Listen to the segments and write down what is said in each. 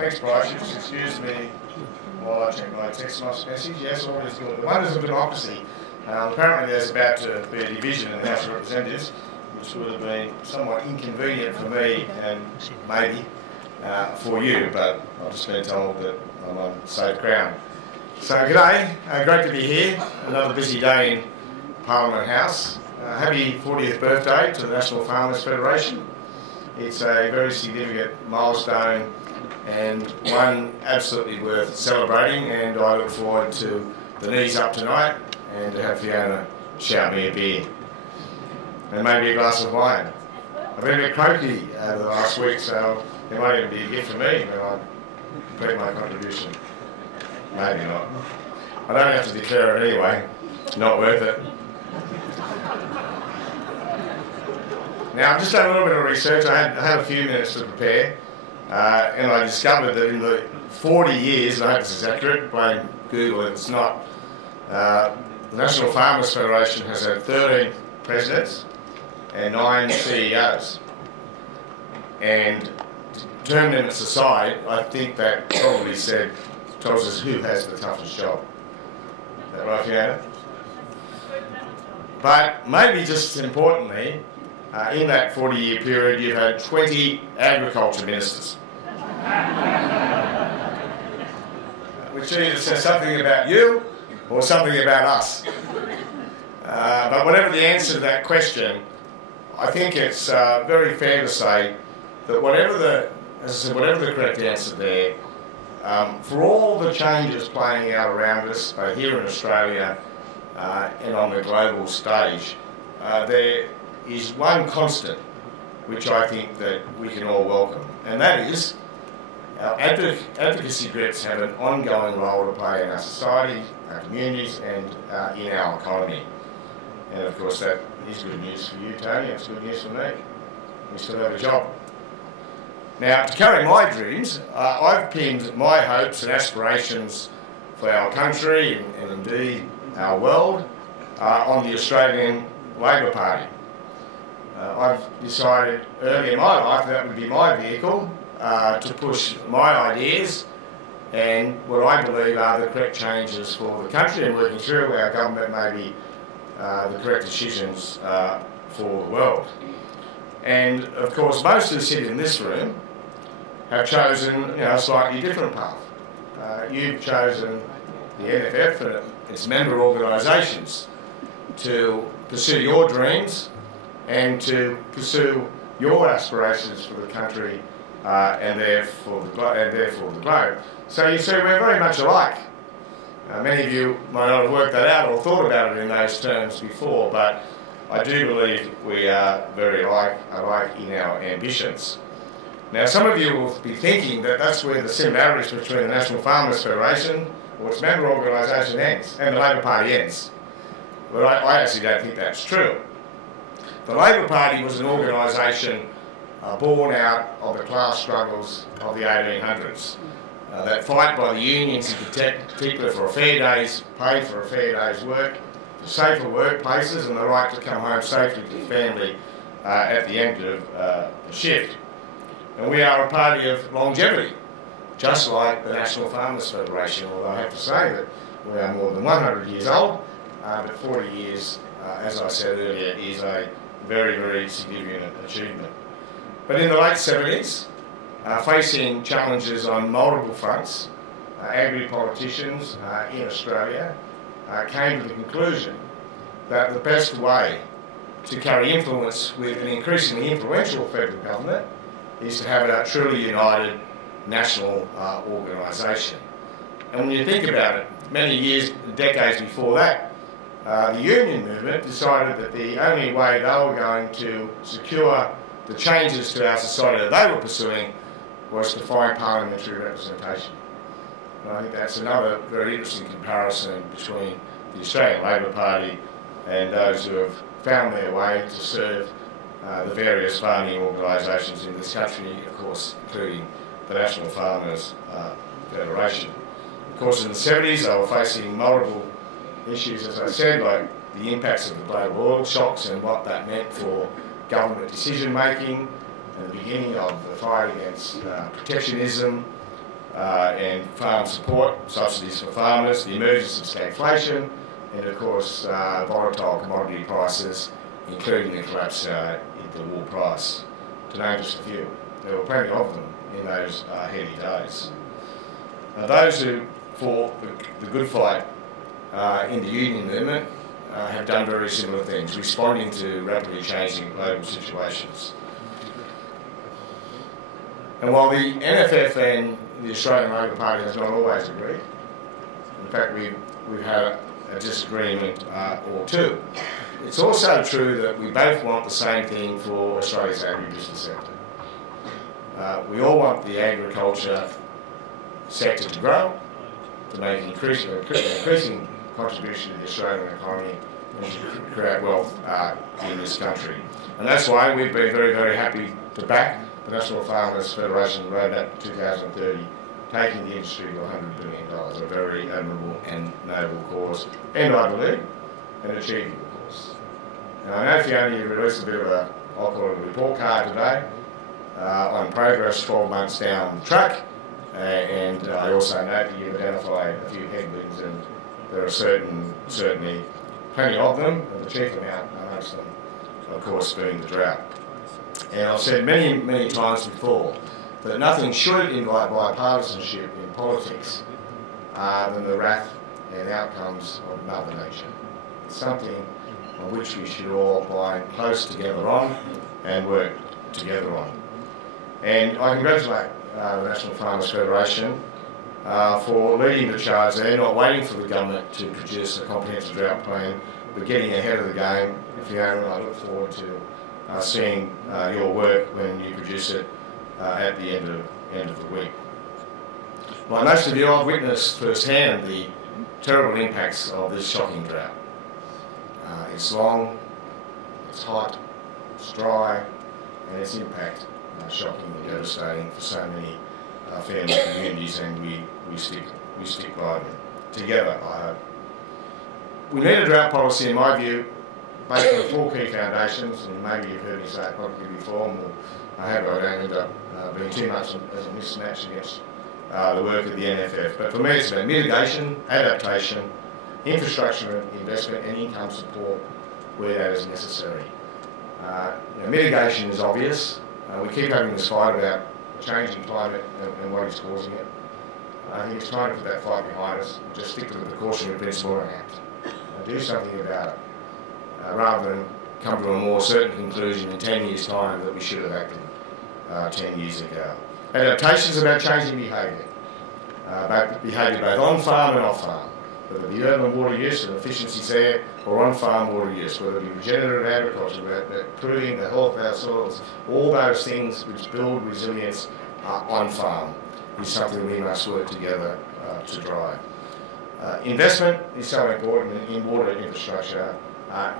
Thanks, Bryce. You just excuse me while I check my text message. Yes, all is good. The wonders of democracy. Apparently there's about to be a division in the House of Representatives, which would have been somewhat inconvenient for me and maybe for you, but I've just been told that I'm on safe ground. So g'day, great to be here. Another busy day in Parliament House. Happy 40th birthday to the National Farmers Federation. It's a very significant milestone and one absolutely worth celebrating, and I look forward to the knees up tonight and to have Fiona shout me a beer and maybe a glass of wine. I've been a bit croaky over the last week, so there might even be a gift for me when I complete my contribution. Maybe not. I don't have to declare it anyway. Not worth it. Now, I've just done a little bit of research. I had a few minutes to prepare, and I discovered that in the 40 years, and I hope this is accurate, blame Google if it's not, the National Farmers Federation has had 13 presidents and 9 CEOs. And term limits aside, I think that probably tells us who has the toughest job. Is that right, Fiona? But maybe just as importantly, in that 40-year period, you've had 20 agriculture ministers. Which either says something about you or something about us. But whatever the answer to that question, I think it's very fair to say that whatever the correct answer there, for all the changes playing out around us, both here in Australia and on the global stage, there is one constant which I think that we can all welcome, and that is our advocacy groups have an ongoing role to play in our society, our communities, and in our economy. And of course that is good news for you, Tony, it's good news for me. We still have a job. Now, to carry my dreams, I've pinned my hopes and aspirations for our country and indeed our world on the Australian Labor Party. I've decided early in my life that would be my vehicle to push my ideas and what I believe are the correct changes for the country, and working through our government maybe the correct decisions for the world. And of course most who sit in this room have chosen a slightly different path. You've chosen the NFF and its member organisations to pursue your dreams and to pursue your aspirations for the country and therefore the globe. So you see, we're very much alike. Many of you might not have worked that out or thought about it in those terms before, but I do believe we are very alike in our ambitions. Now, some of you will be thinking that that's where the similarities between the National Farmers Federation or its member organisation ends, and the Labor Party ends. But I actually don't think that's true. The Labor Party was an organisation born out of the class struggles of the 1800s. That fight by the unions to protect people for a fair day's pay for a fair day's work, safer workplaces, and the right to come home safely to the family at the end of the shift. And we are a party of longevity, just like the National Farmers Federation, although I have to say that we are more than 100 years old, but 40 years, as I said earlier, is a very, very significant achievement. But in the late 70s, facing challenges on multiple fronts, agri-politicians in Australia came to the conclusion that the best way to carry influence with an increasingly influential federal government is to have a truly united national organisation. And when you think about it, many years, decades before that, the union movement decided that the only way they were going to secure the changes to our society that they were pursuing was to find parliamentary representation. And I think that's another very interesting comparison between the Australian Labor Party and those who have found their way to serve the various farming organisations in this country, of course, including the National Farmers Federation. Of course, in the 70s, they were facing multiple issues, as I said, like the impacts of the global oil shocks and what that meant for government decision-making, and the beginning of the fight against protectionism, and farm support, subsidies for farmers, the emergence of stagflation, and of course volatile commodity prices, including the collapse in the wool price, to name just a few. There were plenty of them in those heady days. Those who fought the good fight in the union movement have done very similar things, responding to rapidly changing global situations. And while the NFF and the Australian Labor Party has not always agreed, in fact we've had a disagreement or two, it's also true that we both want the same thing for Australia's agribusiness sector. We all want the agriculture sector to grow, to make increasing contribution to the Australian economy and to create wealth in this country. And that's why we've been very, very happy to back the National Farmers Federation Roadmap 2030, taking the industry to $100 billion, a very admirable and noble cause, and I believe an achievable cause. Now I know Fiona, you released a bit of a, I'll call it a report card today, on progress 12 months down the track, and I also note that you've identified a few headwinds, and there are certainly plenty of them, and the chief amount amongst them, of course, being the drought. And I've said many, many times before that nothing should invite bipartisanship in politics than the wrath and outcomes of Mother Nature. It's something on which we should all bind close together on and work together on. And I congratulate the National Farmers Federation for leading the charge there, not waiting for the government to produce a comprehensive drought plan, but getting ahead of the game. Fiona, and I look forward to seeing your work when you produce it at the end of the week. Like most of you, I've witnessed firsthand the terrible impacts of this shocking drought. It's long, it's hot, it's dry, and its impact shocking and devastating for so many family communities, and we stick by them together, I hope. We need a drought policy, in my view, based on 4 key foundations, and maybe you've heard me say it probably before, and I hope I don't end up being too much as a mismatch against the work of the NFF. But for me, it's about mitigation, adaptation, infrastructure investment, and income support where that is necessary. Mitigation is obvious. We keep having this fight about changing climate and what is causing it. I think it's time to put that fight behind us, just stick to the precautionary principle and act. Do something about it, rather than come to a more certain conclusion in 10 years' time that we should have acted 10 years ago. Adaptation is about changing behaviour, both on-farm and off-farm, whether it be urban water use and efficiencies there, or on-farm water use, whether it be regenerative agriculture, about improving the health of our soils, all those things which build resilience on-farm is something we must work together to drive. Investment is so important in water infrastructure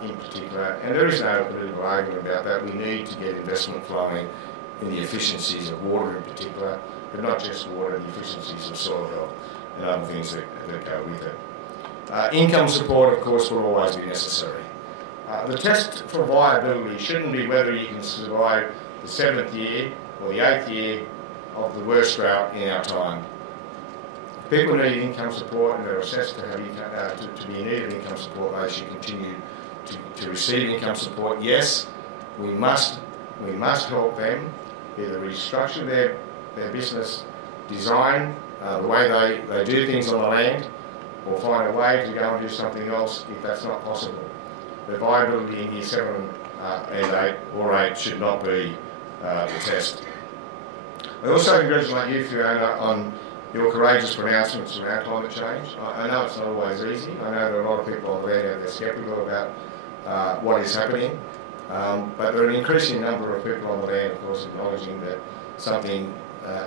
in particular, and there is no political argument about that. We need to get investment flowing in the efficiencies of water in particular, but not just water, the efficiencies of soil health and other things that go with it. Income support, of course, will always be necessary. The test for viability shouldn't be whether you can survive the 7th year or the 8th year of the worst drought in our time. People need income support, and they're assessed to have to be in need of income support. They should continue to receive income support. Yes, we must help them either restructure their business design, the way they do things on the land, or find a way to go and do something else if that's not possible. The viability in year 7 and 8 or 8 should not be the test. I also congratulate you, Fiona, on your courageous pronouncements around climate change. I know it's not always easy. I know there are a lot of people on land out there sceptical about what is happening, but there are an increasing number of people on the land, of course, acknowledging that something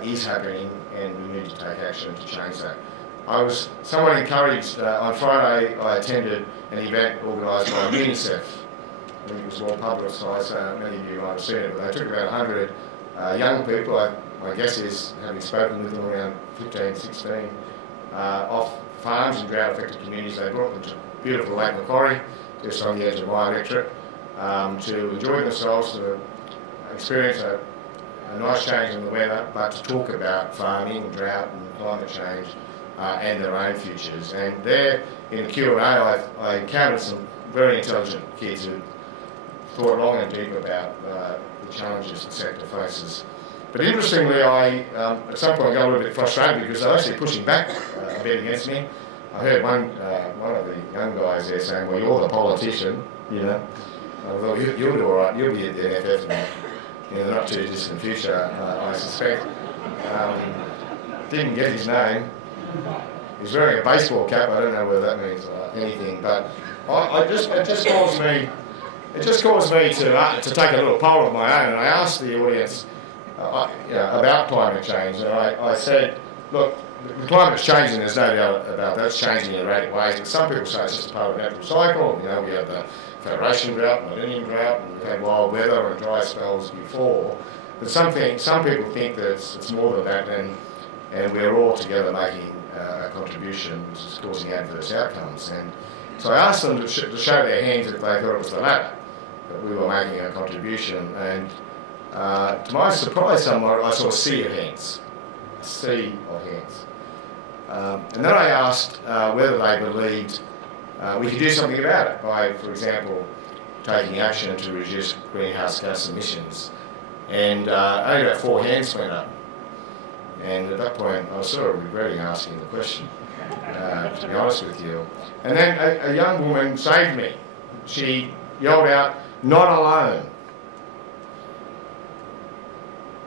is happening and we need to take action to change that. I was somewhat encouraged. On Friday I attended an event organised by UNICEF. I think it was well publicised, many of you might have seen it, but they took about 100 young people, my guess is, having spoken with them, around 15, 16, off farms in drought-affected communities. They brought them to beautiful Lake Macquarie, just on the edge of my electorate, to enjoy themselves, to experience a nice change in the weather, but to talk about farming, drought and climate change and their own futures. And there in the Q&A I encountered some very intelligent kids who thought long and deep about the challenges the sector faces. But interestingly, I at some point got a little bit frustrated because they were actually pushing back a bit against me. I heard one of the young guys there saying, well, you're the politician, you know. I thought, you'll do all right, you'll be at the NFF in the not too distant future, I suspect. Didn't get his name. He's wearing a baseball cap, I don't know whether that means anything, but it just caused me to take a little poll of my own, and I asked the audience about climate change, and I said, look, the climate's changing, there's no doubt about that, it's changing in erratic ways, but some people say it's just a part of the natural cycle. You know, we had the Federation drought, millennium drought, and we've had wild weather and dry spells before, but some people think that it's more than that, and we're all together making a contribution which is causing adverse outcomes. And so I asked them to show their hands if they thought it was the latter, that we were making a contribution, and to my surprise somewhat, I saw a sea of hands. A sea of hands. And then I asked whether they believed we could do something about it by, for example, taking action to reduce greenhouse gas emissions. And only about 4 hands went up. And at that point, I was sort of regretting asking the question, to be honest with you. And then a young woman saved me. She yelled out, "Not alone."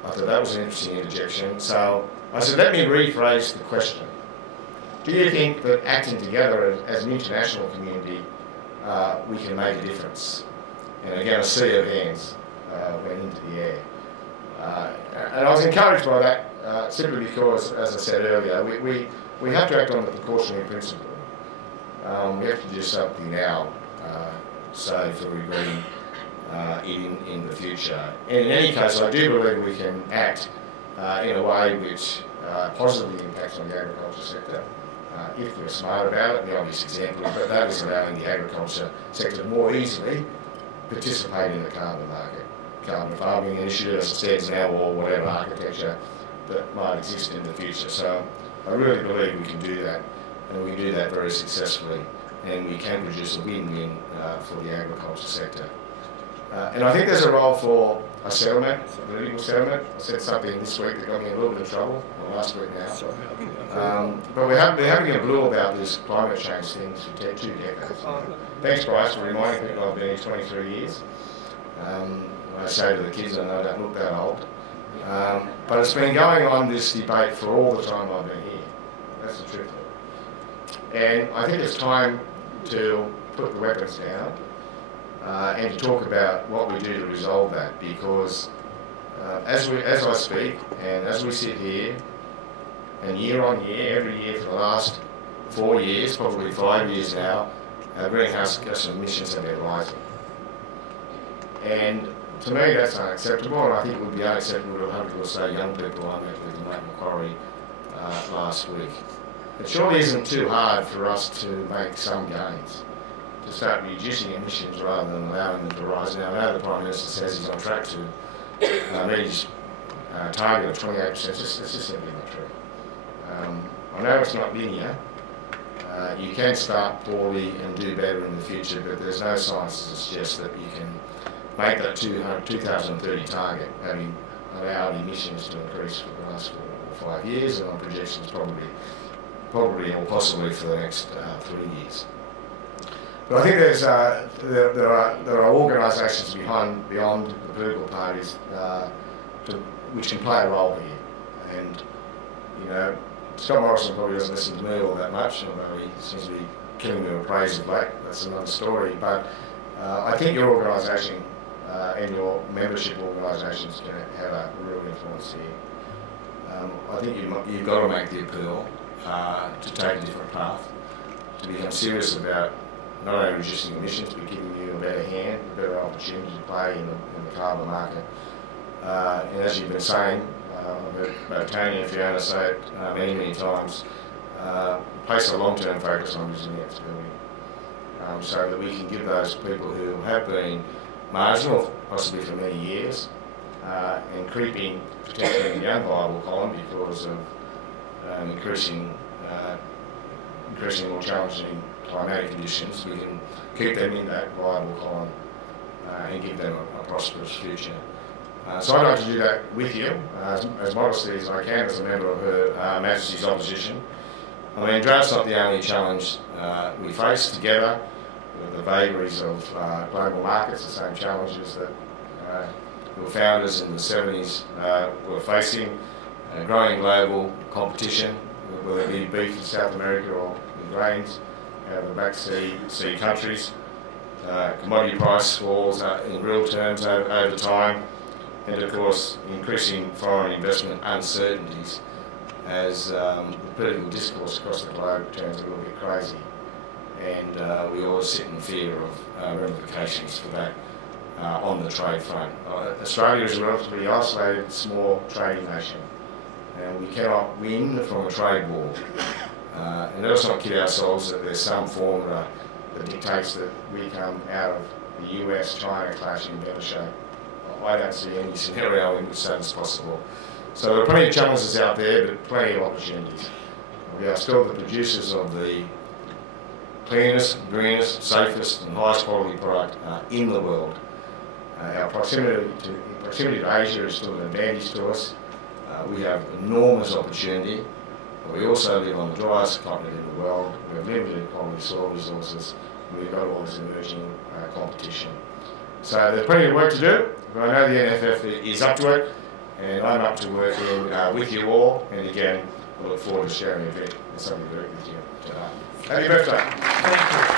I thought that was an interesting interjection. So I said, let me rephrase the question. Do you think that acting together as an international community, we can make a difference? And again, a sea of hands went into the air. And I was encouraged by that simply because, as I said earlier, we have to act on the precautionary principle. We have to do something now, so for regretting in the future. And in any case, I do believe we can act in a way which positively impacts on the agriculture sector. If we're smart about it, the obvious example of that is allowing the agriculture sector to more easily participate in the carbon market. Carbon farming initiative, as it says now, or whatever architecture that might exist in the future. So I really believe we can do that, and we can do that very successfully, and we can produce a win-win for the agriculture sector. And I think there's a role for a settlement, a political settlement. I said something this week that got me in a little bit of trouble, or last week now. But we're having a blue about this climate change thing for 2 decades. Thanks, Bryce, for reminding people I've been here 23 years. I say to the kids, I know I don't look that old. But it's been going on, this debate, for all the time I've been here. That's the truth. And I think it's time to put the weapons down and to talk about what we do to resolve that, because as I speak and as we sit here, and year on year, every year for the last 4 years, probably 5 years now, our greenhouse gas emissions have been rising. And to me that's unacceptable, and I think it would be unacceptable to hundreds or so young people I met with in Lake Macquarie last week. It surely isn't too hard for us to make some gains, to start reducing emissions rather than allowing them to rise. Now, I know the Prime Minister says he's on track to meet his target of 28%. It's just simply not true. I know it's not linear. You can start poorly and do better in the future, but there's no science to suggest that you can make that 2030 target, having allowed emissions to increase for the last 4 or 5 years, and on projections probably or possibly for the next 3 years. But I think there are organisations beyond the political parties which can play a role here. And you know, Scott Morrison probably doesn't listen to me all that much, although he seems to be killing me with praise of late. That's another story. But I think your organisation and your membership organisations can have a real influence here. I think you've got to make the appeal to take a different path, to become serious about not only reducing emissions, but giving you a better hand, a better opportunity to play in the carbon market. And as you've been saying, I've heard both Tony and Fiona say it many times, place a long-term focus on resilience building, so that we can give those people who have been marginal, possibly for many years, and creeping potentially in the unviable column because of increasingly more challenging climatic conditions, we can keep them in that viable column and give them a prosperous future. So I'd like to do that with you, as modestly as I can, as a member of Her Majesty's Opposition. I mean, drought's not the only challenge we face together with the vagaries of global markets, the same challenges that your founders in the 70s were facing, growing global competition, whether it be beef in South America or in grains out of the Black Sea countries. Commodity price falls in real terms over time, and of course increasing foreign investment uncertainties as the political discourse across the globe turns a little bit crazy, and we always sit in fear of ramifications for that on the trade front. Australia is a relatively isolated, small trading nation, and we cannot win from a trade war. And let us not kid ourselves that there's some formula that dictates that we come out of the US-China clash in better shape. I don't see any scenario in which that is possible. So there are plenty of challenges out there, but plenty of opportunities. We are still the producers of the cleanest, greenest, safest and highest quality product in the world. Our proximity to Asia is still an advantage to us. We have enormous opportunity. We also live on the driest continent in the world. We have limited quality soil resources, and we've got all this emerging competition. So there's plenty of work to do, but I know the NFF is up to it, and I'm up to working with you all. And again, I look forward to sharing a bit and something to do with you tonight. Happy birthday. Thank you.